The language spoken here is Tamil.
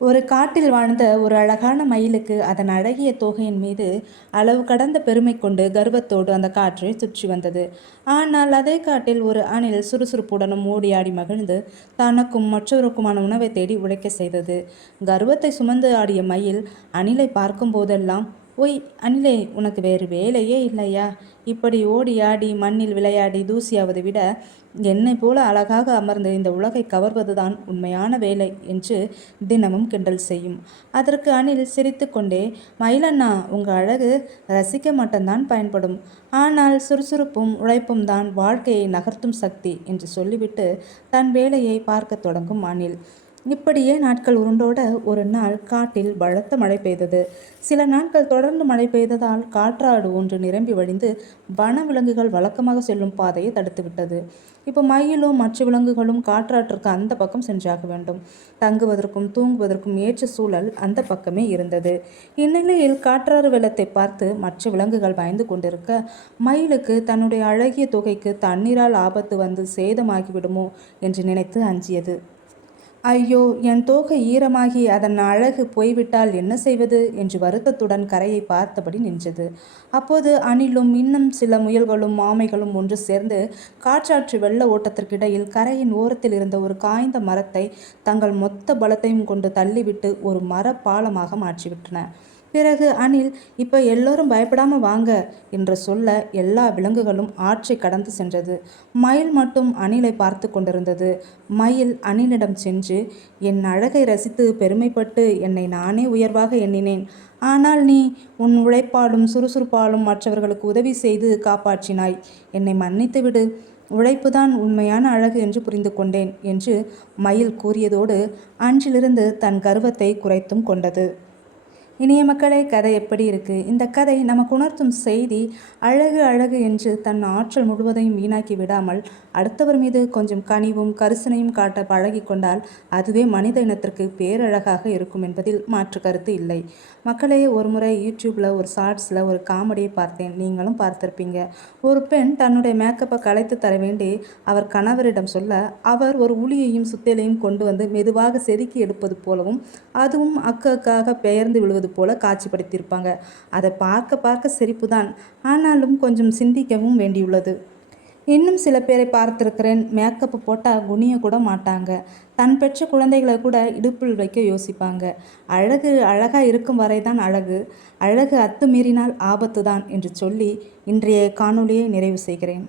ஒரு காட்டில் வாழ்ந்த ஒரு அழகான மயிலுக்கு அதன் அழகிய தோகையின் மீது அளவு கடந்த பெருமை கொண்டு கர்வத்தோடு அந்த காற்றை சுற்றி வந்தது. ஆனால் அதே காட்டில் ஒரு அணில் சுறுசுறுப்புடனும் ஓடியாடி மகிழ்ந்து தனக்கும் மற்றவருக்குமான உணவை தேடி உழைக்க செய்தது. கர்வத்தை சுமந்து ஆடிய மயில் அணிலை பார்க்கும் போதெல்லாம், "ஒய் அணிலே, உனக்கு வேறு வேலையே இல்லையா? இப்படி ஓடி ஆடி மண்ணில் விளையாடி தூசியாவதை விட என்னை போல அழகாக அமர்ந்து இந்த உலகை கவர்வதுதான் உண்மையான வேலை" என்று தினமும் கிண்டல் செய்யும். அதற்கு அணில் சிரித்து கொண்டே, "மயிலண்ணா, உங்க அழகு ரசிக்க மட்டும்தான் பயன்படும். ஆனால் சுறுசுறுப்பும் உழைப்பும் தான் வாழ்க்கையை நகர்த்தும் சக்தி" என்று சொல்லிவிட்டு தன் வேலையை பார்க்க தொடங்கும் அணில். இப்படியே நாட்கள் உருண்டோட ஒரு நாள் காட்டில் பலத்த மழை பெய்தது. சில நாட்கள் தொடர்ந்து மழை பெய்ததால் காற்றாடு ஒன்று நிரம்பி வழிந்து வன விலங்குகள் வழக்கமாக செல்லும் பாதையை தடுத்துவிட்டது. இப்போ மயிலும் மற்ற விலங்குகளும் காற்றாற்றுக்கு அந்த பக்கம் சென்றாக வேண்டும். தங்குவதற்கும் தூங்குவதற்கும் ஏற்ற சூழல் அந்த பக்கமே இருந்தது. இந்நிலையில் காற்றாறு வெள்ளத்தை பார்த்து மற்ற விலங்குகள் பயந்து கொண்டிருக்க, மயிலுக்கு தன்னுடைய அழகிய தொகைக்கு தண்ணீரால் ஆபத்து வந்து சேதமாகிவிடுமோ என்று நினைத்து அஞ்சியது. ஐயோ, என் தோகை ஈரமாகி அதன் அழகு போய்விட்டால் என்ன செய்வது என்று வருத்தத்துடன் கரையை பார்த்தபடி நின்றது. அப்போது அணிலும் இன்னும் சில முயல்களும் ஆமைகளும் ஒன்று சேர்ந்து காற்றாற்று வெள்ள ஓட்டத்திற்கிடையில் கரையின் ஓரத்தில் இருந்த ஒரு காய்ந்த மரத்தை தங்கள் மொத்த பலத்தையும் கொண்டு தள்ளிவிட்டு ஒரு மர பாலமாக மாற்றிவிட்டன. பிறகு அணில், "இப்போ எல்லோரும் பயப்படாம வாங்க" என்று சொல்ல எல்லா விலங்குகளும் ஆற்றை கடந்து சென்றது. மயில் மட்டும் அணிலை பார்த்து கொண்டிருந்தது. மயில் அணிலிடம் சென்று, "என் அழகை ரசித்து பெருமைப்பட்டு என்னை நானே உயர்வாக எண்ணினேன். ஆனால் நீ உன் உழைப்பாலும் சுறுசுறுப்பாலும் மற்றவர்களுக்கு உதவி செய்து காப்பாற்றினாய். என்னை மன்னித்து விடு. உழைப்புதான் உண்மையான அழகு என்று புரிந்து கொண்டேன்" என்று மயில் கூறியதோடு அன்றிலிருந்து தன் கர்வத்தை குறைத்தும் கொண்டது. இனிய மக்களே, கதை எப்படி இருக்குது? இந்த கதை நமக்கு உணர்த்தும் செய்தி, அழகு அழகு என்று தன் ஆற்றல் முழுவதையும் வீணாக்கி விடாமல் அடுத்தவர் மீது கொஞ்சம் கனிவும் கரிசனையும் காட்ட பழகி கொண்டால் அதுவே மனித இனத்திற்கு பேரழகாக இருக்கும் என்பதில் மாற்று கருத்து இல்லை. மக்களே, ஒரு முறை யூடியூப்பில் ஒரு ஷார்ட்ஸில் ஒரு காமெடியை பார்த்தேன். நீங்களும் பார்த்துருப்பீங்க. ஒரு பெண் தன்னுடைய மேக்கப்பை கலைத்து தர வேண்டி அவர் கணவரிடம் சொல்ல, அவர் ஒரு உளியையும் சுத்தியலையும் கொண்டு வந்து மெதுவாக செதுக்கி எடுப்பது போலவும் அதுவும் அக்காக பெயர்ந்து விழுவது போல காட்சிப்படுத்தியிருப்பாங்க. அதை பார்க்க பார்க்க சிரிப்புதான், ஆனாலும் கொஞ்சம் சிந்திக்கவும் வேண்டியுள்ளது. இன்னும் சில பேரை பார்த்துருக்கிறேன், மேக்கப்பு போட்டால் குனிய கூட மாட்டாங்க. தன் பெற்ற குழந்தைகளை கூட இடுப்பில் வைக்க யோசிப்பாங்க. அழகு அழகாக இருக்கும் வரைதான் அழகு, அழகு அத்துமீறினால் ஆபத்து தான் என்று சொல்லி இன்றைய காணொளியை நிறைவு செய்கிறேன்.